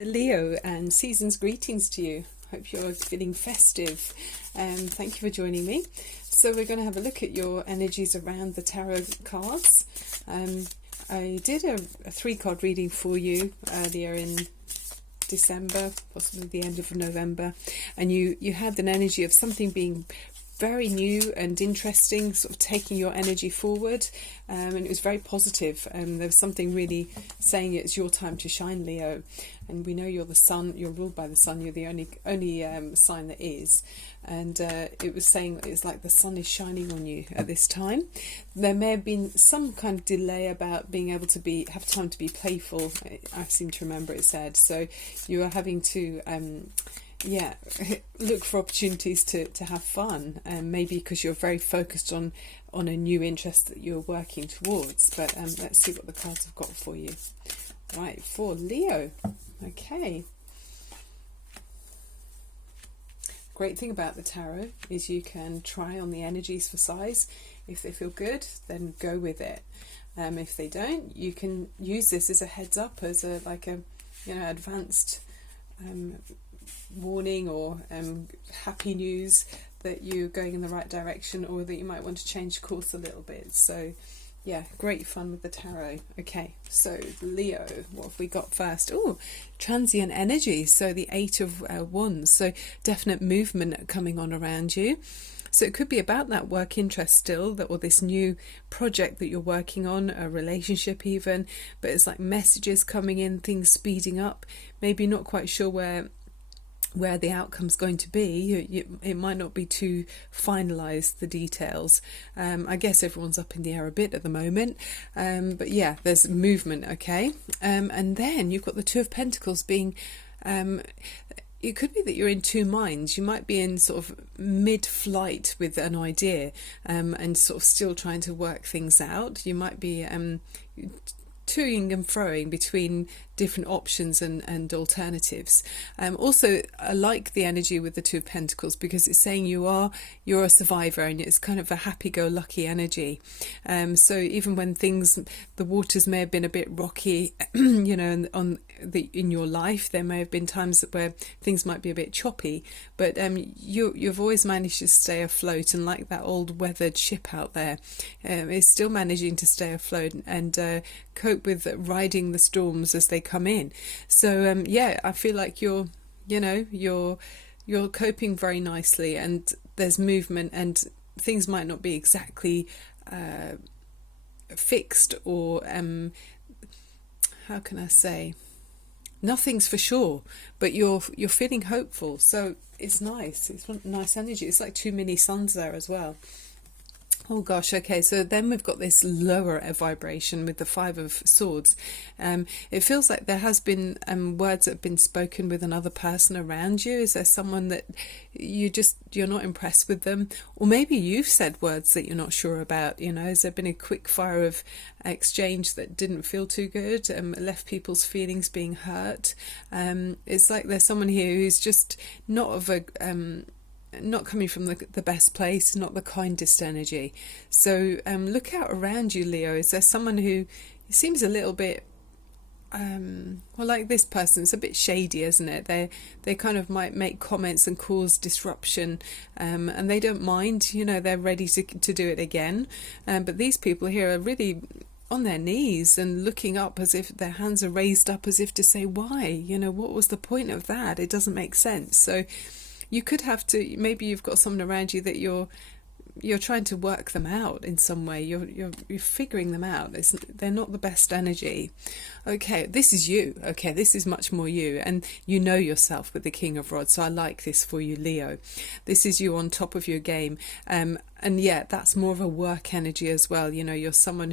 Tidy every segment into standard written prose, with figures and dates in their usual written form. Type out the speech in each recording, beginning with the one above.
Leo, and season's greetings to you. Hope you're feeling festive. Thank you for joining me. So we're going to have a look at your energies around the tarot cards. I did a 3-card reading for you earlier in December, possibly the end of November, and you had an energy of something being very new and interesting, sort of taking your energy forward, and it was very positive. There was something really saying it's your time to shine, Leo. And we know you're the sun, you're ruled by the sun, you're the only sign that is. And it was saying it's like the sun is shining on you at this time. There may have been some kind of delay about being able to have time to be playful, I seem to remember it said. So you are having to look for opportunities to have fun, maybe because you're very focused on a new interest that you're working towards. But let's see what the cards have got for you. Right, for Leo. Okay. Great thing about the tarot is you can try on the energies for size. If they feel good, then go with it. If they don't, you can use this as a heads up, as a advanced warning or happy news that you're going in the right direction, or that you might want to change course a little bit. So yeah, great fun with the tarot. Okay, so Leo, what have we got first? Oh, transient energy. So the 8 of Wands. So definite movement coming on around you. So it could be about that work interest still, or this new project that you're working on, a relationship even. But it's like messages coming in, things speeding up. Maybe not quite sure where the outcome's going to be. It might not be too finalised, the details. I guess everyone's up in the air a bit at the moment, but yeah, there's movement. Okay, and then you've got the 2 of Pentacles being it could be that you're in 2 minds. You might be in sort of mid-flight with an idea, and sort of still trying to work things out. You might be toing and froing between different options and alternatives. Also, I like the energy with the 2 of Pentacles, because it's saying you're a survivor, and it's kind of a happy-go-lucky energy. So even when the waters may have been a bit rocky, in your life, there may have been times where things might be a bit choppy, but you've always managed to stay afloat, and like that old weathered ship out there, is still managing to stay afloat and cope with riding the storms as they come in. So I feel like you're coping very nicely, and there's movement, and things might not be exactly fixed, or how can I say, nothing's for sure, but you're feeling hopeful. So it's nice. It's nice energy. It's like 2 mini suns there as well. Oh gosh, okay, so then we've got this lower vibration with the 5 of Swords. It feels like there has been words that have been spoken with another person around you. Is there someone that you're not impressed with them? Or maybe you've said words that you're not sure about, Has there been a quick fire of exchange that didn't feel too good, left people's feelings being hurt? It's like there's someone here who's just not coming from the best place, not the kindest energy. So look out around you, Leo. Is there someone who seems a little bit like this person? It's a bit shady, isn't it? They kind of might make comments and cause disruption, and they don't mind. They're ready to do it again. But these people here are really on their knees and looking up, as if their hands are raised up, as if to say, why? What was the point of that? It doesn't make sense. So you could have to, maybe you've got someone around you that you're trying to work them out in some way. You're figuring them out. They're not the best energy. Okay, this is you. Okay, this is much more you, and you know yourself with the King of Rods. So I like this for you, Leo. This is you on top of your game. And yeah, that's more of a work energy as well. You're someone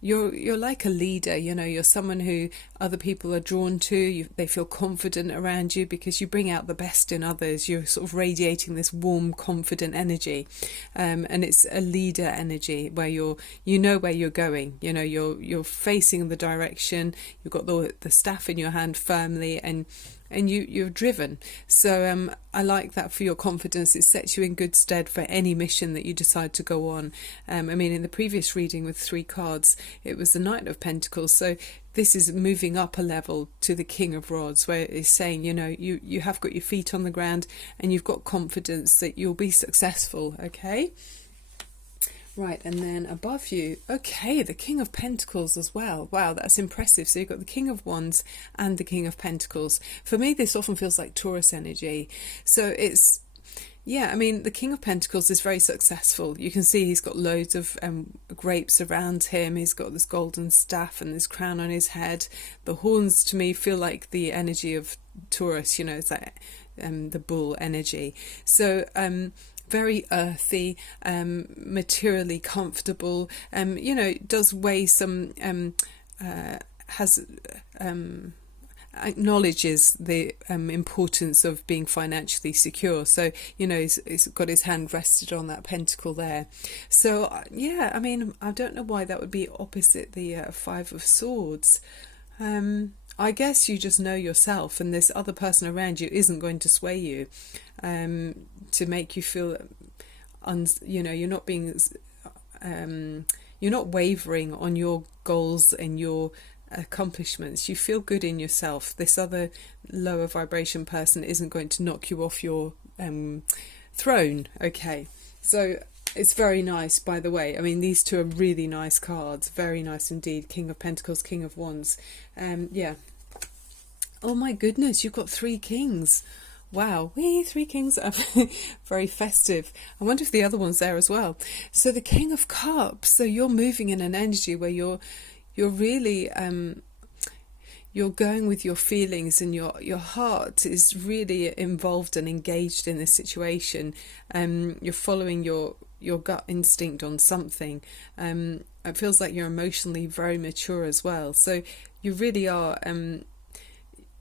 you're like a leader. You're someone who other people are drawn to. They feel confident around you because you bring out the best in others. You're sort of radiating this warm, confident energy, and it's a leader energy where you know where you're going. You're facing the direction. You've got the staff in your hand firmly, and you're driven. So I like that for your confidence. It sets you in good stead for any mission that you decide to go on. In the previous reading with 3 cards, it was the Knight of Pentacles. So this is moving up a level to the King of Rods, where it's saying, you know, you have got your feet on the ground and you've got confidence that you'll be successful. Okay. Right, and then above you, okay, the King of Pentacles as well. Wow, that's impressive. So you've got the King of Wands and the King of Pentacles. For me, this often feels like Taurus energy. So it's, yeah, I mean, the King of Pentacles is very successful. You can see he's got loads of grapes around him. He's got this golden staff and this crown on his head. The horns, to me, feel like the energy of Taurus, you know, it's like the bull energy. So, very earthy, materially comfortable, you know, does weigh some, acknowledges the importance of being financially secure. So, you know, he's got his hand rested on that pentacle there. So, yeah, I mean, I don't know why that would be opposite the Five of Swords. I guess you just know yourself, and this other person around you isn't going to sway you to make you feel, you know, you're not being, you're not wavering on your goals and your accomplishments. You feel good in yourself. This other lower vibration person isn't going to knock you off your throne. Okay, so it's very nice, by the way. I mean, these two are really nice cards, very nice indeed. King of Pentacles, King of Wands. Yeah. Oh my goodness, you've got 3 kings. Wow, wee, 3 kings. Very festive. I wonder if the other one's there as well. So the King of Cups. So you're moving in an energy where you're really you're going with your feelings, and your heart is really involved and engaged in this situation. You're following your gut instinct on something. It feels like you're emotionally very mature as well. So you really are.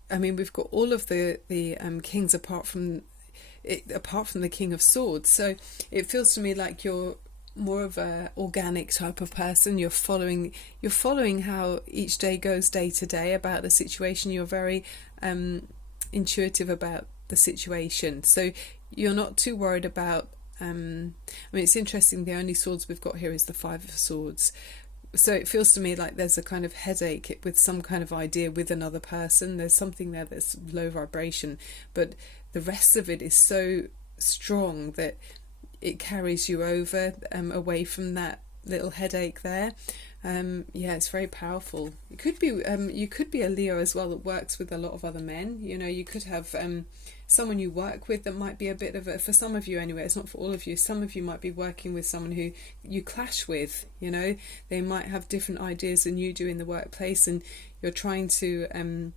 I mean, we've got all of the kings apart from the King of Swords. So it feels to me like you're more of a organic type of person. You're following how each day goes, day to day, about the situation. You're very intuitive about the situation. So you're not too worried about. I mean, it's interesting. The only swords we've got here is the Five of Swords. So it feels to me like there's a kind of headache with some kind of idea with another person. There's something there that's low vibration, but the rest of it is so strong that it carries you over away from that little headache there. Yeah, it's very powerful. It could be you could be a Leo as well that works with a lot of other men. You know, you could have someone you work with that might be a bit of a, for some of you anyway, it's not for all of you, some of you might be working with someone who you clash with. You know, they might have different ideas than you do in the workplace, and you're trying to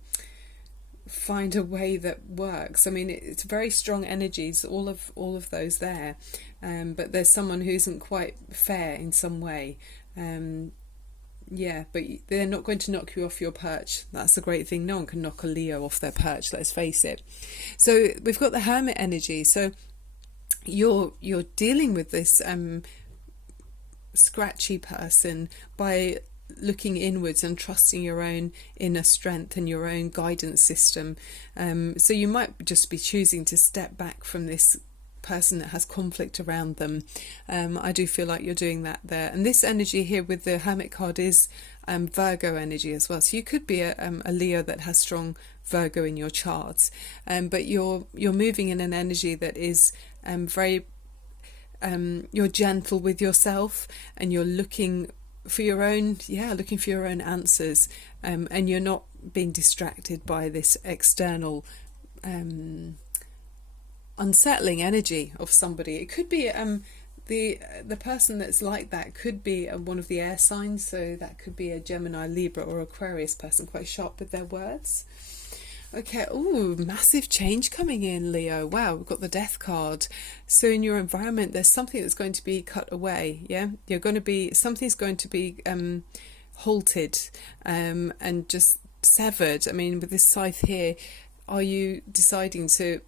find a way that works. I mean, it's very strong energies, all of those there, but there's someone who isn't quite fair in some way. Yeah, but they're not going to knock you off your perch. That's the great thing. No one can knock a Leo off their perch, let's face it. So we've got the Hermit energy. So you're dealing with this scratchy person by looking inwards and trusting your own inner strength and your own guidance system. So you might just be choosing to step back from this person that has conflict around them. I do feel like you're doing that there. And this energy here with the Hermit card is Virgo energy as well. So you could be a Leo that has strong Virgo in your charts, but you're moving in an energy that is very you're gentle with yourself, and you're looking for your own answers, and you're not being distracted by this external unsettling energy of somebody. It could be the person that's like that could be one of the air signs, so that could be a Gemini, Libra or Aquarius person, quite sharp with their words. Okay, ooh, massive change coming in, Leo. Wow, we've got the Death card. So in your environment, there's something that's going to be cut away, yeah? Something's going to be halted and just severed. I mean, with this scythe here, are you deciding to,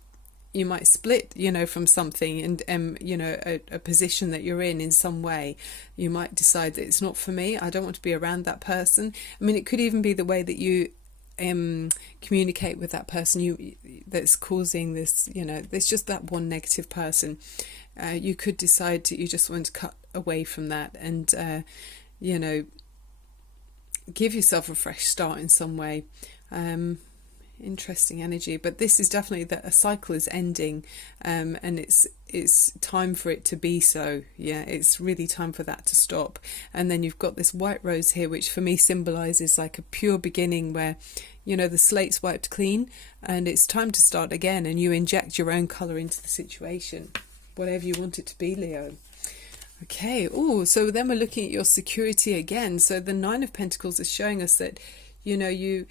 you might split, from something, and, a position that you're in some way. You might decide that it's not for me. I don't want to be around that person. I mean, it could even be the way that you communicate with that person that's causing this, there's just that one negative person. You could decide you just want to cut away from that, and give yourself a fresh start in some way. Interesting energy, but this is definitely that a cycle is ending, and it's time for it to be so. Yeah, it's really time for that to stop. And then you've got this white rose here, which for me symbolizes like a pure beginning where, you know, the slate's wiped clean and it's time to start again, and you inject your own color into the situation, whatever you want it to be, Leo. Okay. Oh, so then we're looking at your security again. So the Nine of Pentacles is showing us that, you know,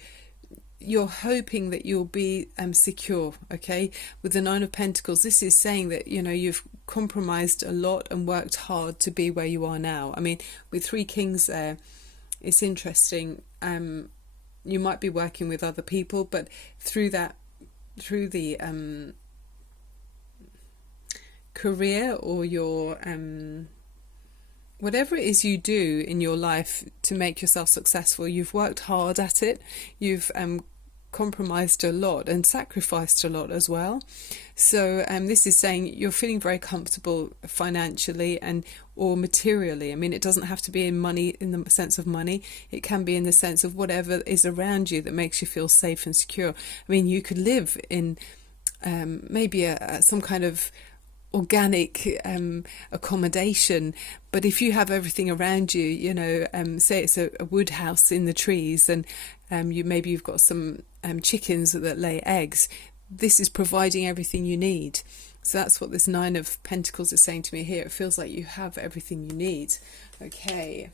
you're hoping that you'll be secure. Okay, with the Nine of Pentacles, this is saying that, you know, you've compromised a lot and worked hard to be where you are now. I mean, with Three Kings there, it's interesting. You might be working with other people, but through the career or your whatever it is you do in your life to make yourself successful, you've worked hard at it. You've compromised a lot and sacrificed a lot as well. So this is saying you're feeling very comfortable financially and or materially. I mean, it doesn't have to be in money, in the sense of money. It can be in the sense of whatever is around you that makes you feel safe and secure. I mean, you could live in maybe some kind of organic accommodation, but if you have everything around you, you know, say it's a wood house in the trees, and you've got some chickens that lay eggs, this is providing everything you need. So that's what this Nine of Pentacles is saying to me here. It feels like you have everything you need. Okay,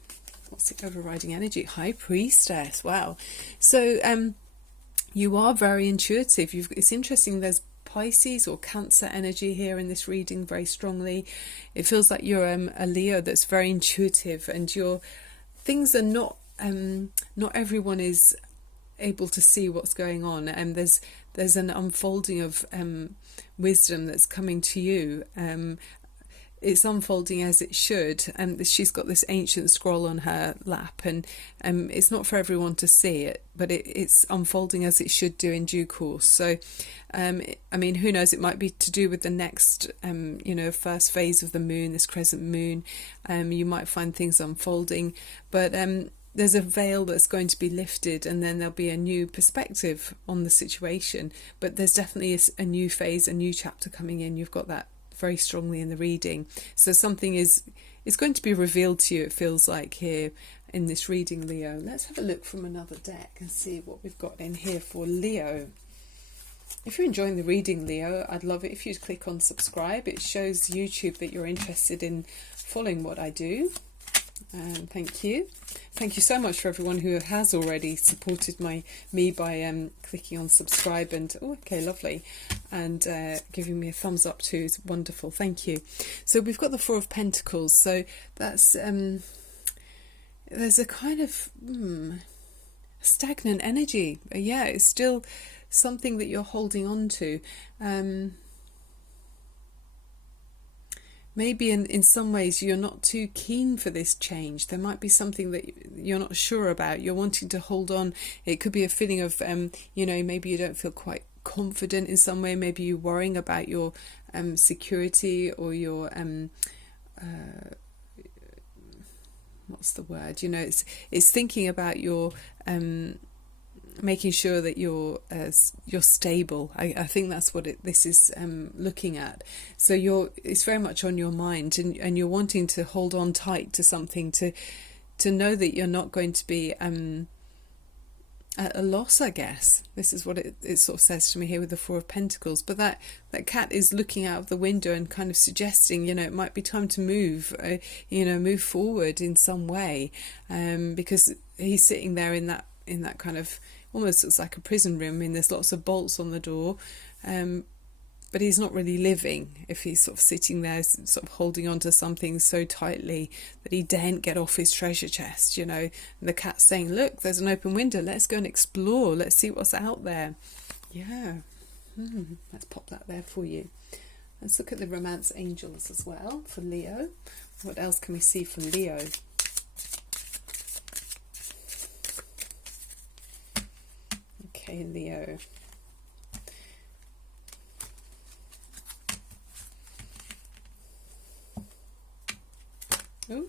what's the overriding energy? High Priestess. Wow. So you are very intuitive. It's interesting, there's Pisces or Cancer energy here in this reading very strongly. It feels like you're a Leo that's very intuitive, and your things are not everyone is able to see what's going on, and there's an unfolding of wisdom that's coming to you. It's unfolding as it should, and she's got this ancient scroll on her lap, and it's not for everyone to see it, but it's unfolding as it should do in due course. So I mean, who knows, it might be to do with the next you know, first phase of the moon, this crescent moon. You might find things unfolding, but there's a veil that's going to be lifted, and then there'll be a new perspective on the situation. But there's definitely a new phase, a new chapter coming in. You've got that very strongly in the reading. So something is going to be revealed to you, it feels like, here in this reading, Leo. Let's have a look from another deck and see what we've got in here for Leo. If you're enjoying the reading, Leo, I'd love it if you'd click on subscribe. It shows YouTube that you're interested in following what I do. Thank you. Thank you so much for everyone who has already supported me by clicking on subscribe and okay, lovely, and giving me a thumbs up too is wonderful. Thank you. So we've got the Four of Pentacles. So that's there's a kind of stagnant energy. Yeah, it's still something that you're holding on to. Maybe in some ways you're not too keen for this change. There might be something that you're not sure about. You're wanting to hold on. It could be a feeling of, you know, maybe you don't feel quite confident in some way. Maybe you're worrying about your security or your, what's the word? You know, it's thinking about your, making sure that you're stable. I think that's what this is looking at. So it's very much on your mind, and you're wanting to hold on tight to something to know that you're not going to be at a loss, I guess. This is what it sort of says to me here with the Four of Pentacles. But that cat is looking out of the window and kind of suggesting, you know, it might be time to move, you know, move forward in some way, because he's sitting there in that kind of, almost looks like a prison room. I mean, there's lots of bolts on the door, but he's not really living if he's sort of sitting there, sort of holding on to something so tightly that he daren't get off his treasure chest, you know. And the cat's saying, look, there's an open window, let's go and explore, let's see what's out there. Yeah, let's pop that there for you. Let's look at the romance angels as well for Leo. What else can we see for Leo? Okay, Leo. Oh.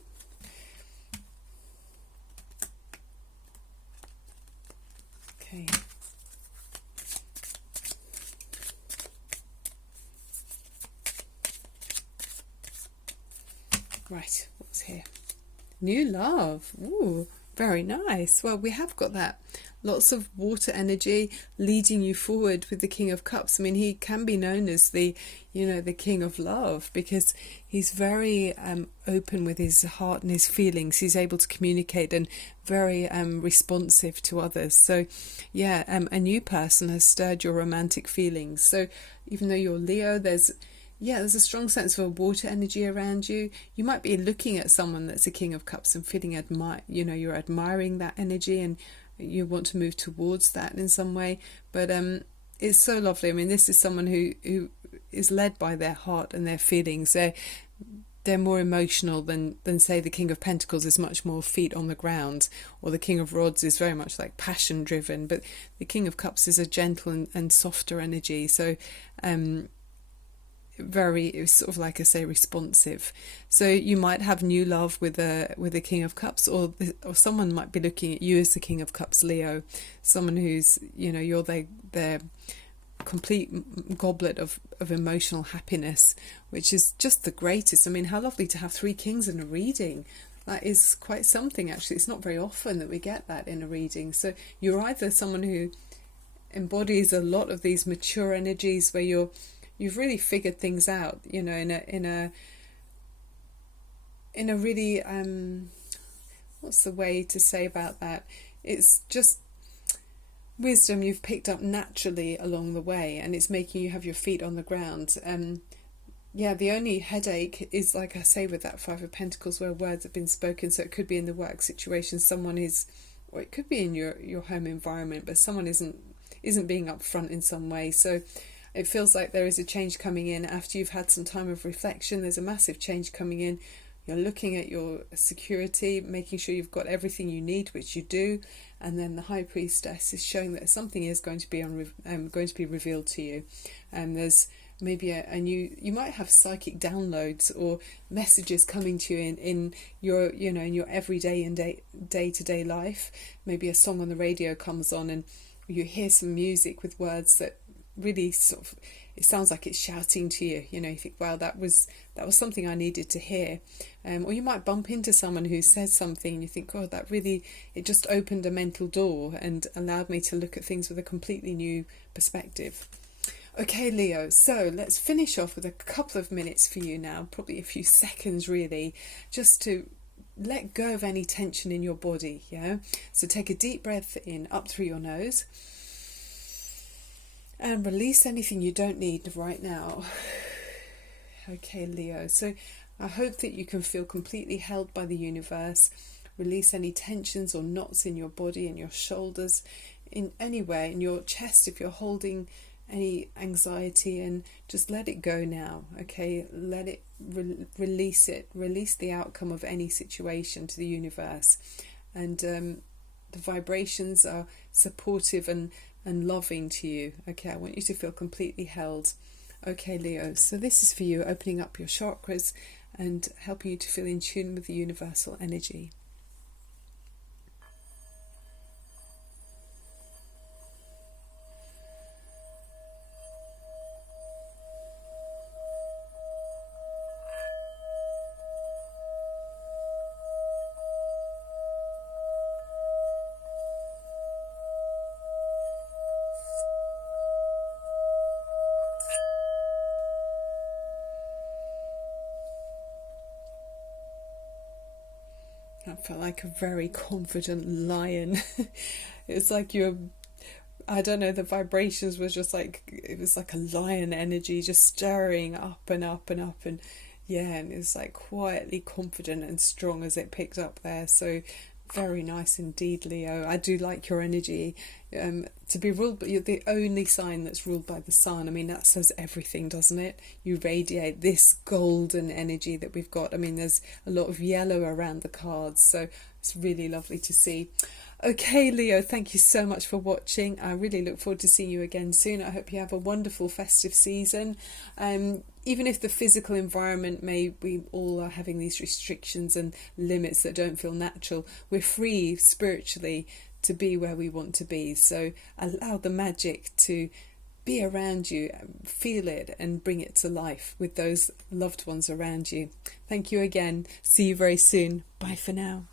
Right, what's here? New love. Ooh, very nice. Well, we have got that. Lots of water energy leading you forward with the King of Cups. I mean, he can be known as the King of Love, because he's very open with his heart and his feelings. He's able to communicate and very responsive to others. So, yeah, a new person has stirred your romantic feelings. So, even though you're Leo, there's a strong sense of a water energy around you. You might be looking at someone that's a King of Cups and feeling you're admiring that energy, and you want to move towards that in some way. But it's so lovely. I mean, this is someone who is led by their heart and their feelings. They're more emotional than say the King of Pentacles is much more feet on the ground, or the King of Rods is very much like passion driven. But the King of Cups is a gentle and softer energy. So very sort of, like I say, responsive. So you might have new love with a King of Cups, or someone might be looking at you as the King of Cups, Leo. Someone who's, you're their complete goblet of emotional happiness, which is just the greatest. I mean, how lovely to have 3 kings in a reading. That is quite something, actually. It's not very often that we get that in a reading. So you're either someone who embodies a lot of these mature energies, where you've really figured things out, in a really what's the way to say about that? It's just wisdom you've picked up naturally along the way, and it's making you have your feet on the ground. The only headache is, like I say, with that 5 of Pentacles, where words have been spoken. So it could be in the work situation, someone is, or it could be in your home environment, but someone isn't being upfront in some way. So it feels like there is a change coming in after you've had some time of reflection. There's a massive change coming in. You're looking at your security, making sure you've got everything you need, which you do. And then the High Priestess is showing that something is going to be revealed to you. And there's maybe a new, you might have psychic downloads or messages coming to you in your, in your everyday and day-to-day life. Maybe a song on the radio comes on, and you hear some music with words that really sort of, it sounds like it's shouting to you. You think, wow, that was something I needed to hear. Or you might bump into someone who says something and you think, oh, that really, it just opened a mental door and allowed me to look at things with a completely new perspective. Okay, Leo, so let's finish off with a couple of minutes for you now, probably a few seconds really, just to let go of any tension in your body. So take a deep breath in up through your nose, and release anything you don't need right now. Okay, Leo. So I hope that you can feel completely held by the universe. Release any tensions or knots in your body, in your shoulders, in anywhere, in your chest if you're holding any anxiety, and just let it go now. Okay, let it, release it. Release the outcome of any situation to the universe. And the vibrations are supportive and loving to you. Okay, I want you to feel completely held. Okay, Leo, so this is for you, opening up your chakras and helping you to feel in tune with the universal energy. I felt like a very confident lion. It was like I don't know, the vibrations was just like, it was like a lion energy just stirring up and up and up, and and it was like quietly confident and strong as it picked up there. So very nice indeed, Leo. I do like your energy. To be ruled, but you're the only sign that's ruled by the sun. I mean, that says everything, doesn't it? You radiate this golden energy that we've got. I mean, there's a lot of yellow around the cards, so it's really lovely to see. Okay, Leo, thank you so much for watching. I really look forward to seeing you again soon. I hope you have a wonderful festive season. Even if the physical environment, we all are having these restrictions and limits that don't feel natural, we're free spiritually to be where we want to be. So allow the magic to be around you, feel it and bring it to life with those loved ones around you. Thank you again. See you very soon. Bye for now.